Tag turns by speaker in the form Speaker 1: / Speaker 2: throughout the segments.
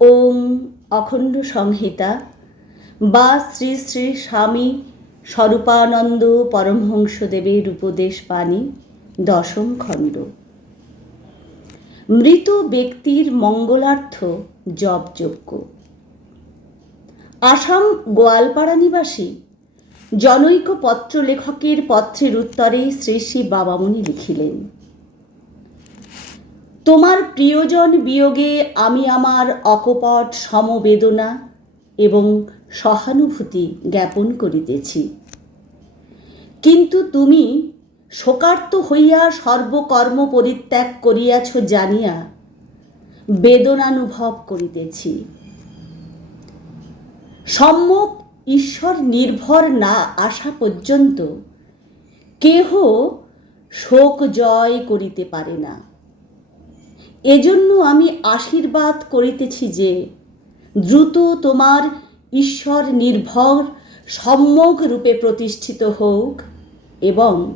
Speaker 1: ওম অখণ্ড সংহিতা বা শ্রী শ্রী স্বামী স্বরূপানন্দ পরমহংসদেবের উপদেশ বাণী, দশম খণ্ড। মৃত ব্যক্তির মঙ্গলার্থ জপযোগ্য আসাম গোয়ালপাড়া নিবাসী জনৈক পত্র লেখকের পত্রের উত্তরে শ্রী শ্রী বাবামণি লিখিলেন তোমার প্রিয়জন বিয়োগে আমি আমার অকপট সমবেদনা এবং সহানুভূতি জ্ঞাপন করিতেছি। কিন্তু তুমি শোকার্ত হইয়া সর্বকর্ম পরিত্যাগ করিয়াছ জানিয়া বেদনানুভব করিতেছি। সম্যক ঈশ্বর নির্ভর না আসা পর্যন্ত কেহ শোক জয় করিতে পারে না। এজন্য আমি আশীর্বাদ করিতেছি যে দ্রুত তোমার ঈশ্বর নির্ভর সম্যক রূপে প্রতিষ্ঠিত হোক এবং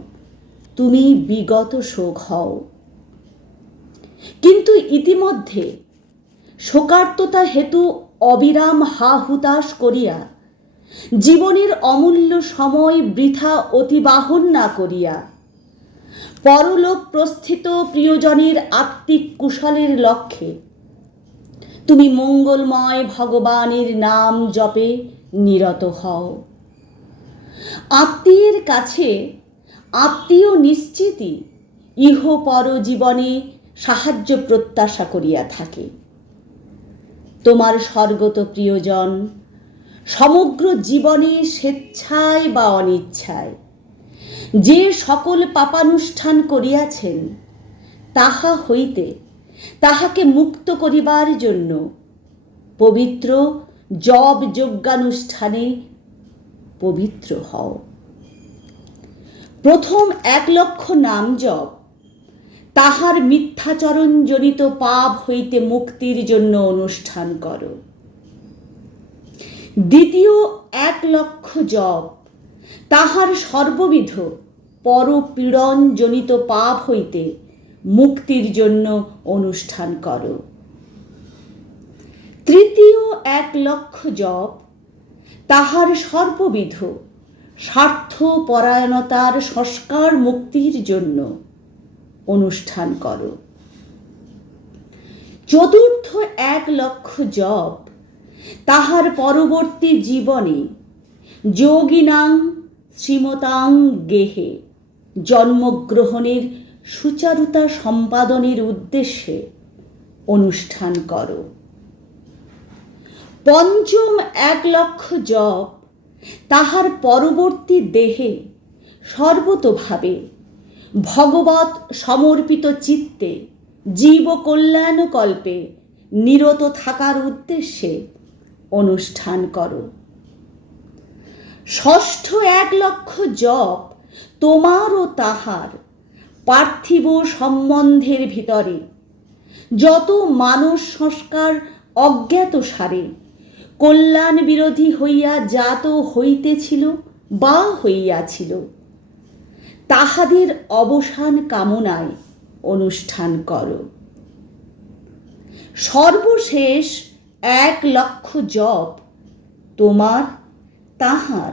Speaker 1: তুমি বিগত শোক হও। কিন্তু ইতিমধ্যে শোকার্ততা হেতু অবিরাম হা হুতাশ করিয়া জীবনের অমূল্য সময় বৃথা অতিবাহন না করিয়া পরলোক প্রস্থিত প্রিয়জনের আত্মিক কুশলের লক্ষ্যে। তুমি মঙ্গলময় ভগবানের নাম জপে নিরত হও। আত্মীয়ের কাছে আত্মীয় নিশ্চিতই ইহ পর জীবনে সাহায্য প্রত্যাশা করিয়া থাকে। তোমার স্বর্গত প্রিয়জন সমগ্র জীবনে স্বেচ্ছায় বা অনিচ্ছায় যে সকল পাপানুষ্ঠান করিয়াছেন, তাহা হইতে তাহাকে মুক্ত করিবার জন্য পবিত্র জব যজ্ঞানুষ্ঠানে পবিত্র হও। প্রথম এক লক্ষ নাম জপ, তাহার মিথ্যাচরণ জনিত পাপ হইতে মুক্তির জন্য অনুষ্ঠান করো। দ্বিতীয় এক লক্ষ জপ তাহার সর্ববিধ পরপীড়ন জনিত পাপ হইতে মুক্তির জন্য অনুষ্ঠান করো। তৃতীয় এক লক্ষ জপ তাহার সর্ববিধ স্বার্থ পরায়ণতার সংস্কার মুক্তির জন্য অনুষ্ঠান করো। চতুর্থ এক লক্ষ জপ তাহার পরবর্তী জীবনে যোগিনাং শ্রীমতাং গেহে। জন্মগ্রহণের সুচারুতা সম্পাদনের উদ্দেশ্যে অনুষ্ঠান করো। পঞ্চম এক লক্ষ জপ তাহার পরবর্তী দেহে সর্বতোভাবে ভগবত সমর্পিত চিত্তে জীব কল্যাণ কল্পে নিরত থাকার উদ্দেশ্যে অনুষ্ঠান করো। ষষ্ঠ এক লক্ষ জপ তোমার ও তাহার পার্থিব সম্বন্ধের ভিতরে। যত মানস সংস্কার অজ্ঞাত সারে, কল্যাণ বিরোধী হইয়া জাত হইতেছিল বা হইয়াছিল, তাহাদের অবসান কামনায় অনুষ্ঠান কর। সর্বশেষ এক লক্ষ জপ তোমার তাহার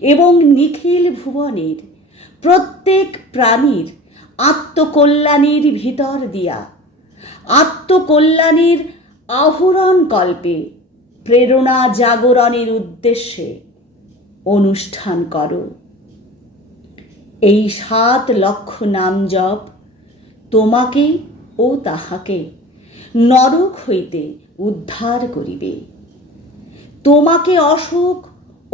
Speaker 1: এবং নিখিল ভুবনের প্রত্যেক প্রাণীর আত্মকল্যাণের ভিতর দিয়া, আত্মকল্যাণের আহরণ কল্পে প্রেরণা জাগরণের উদ্দেশ্যে অনুষ্ঠান করো। এই সাত লক্ষ নাম জপ তোমাকে ও তাহাকে নরক হইতে উদ্ধার করিবে। তোমাকে অসুখ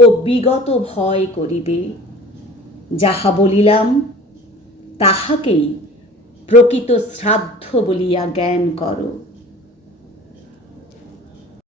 Speaker 1: ও বিগত ভয় করিবে। যাহা বলিলাম তাহাকেই প্রকৃত শ্রাদ্ধ বলিয়া জ্ঞান করো।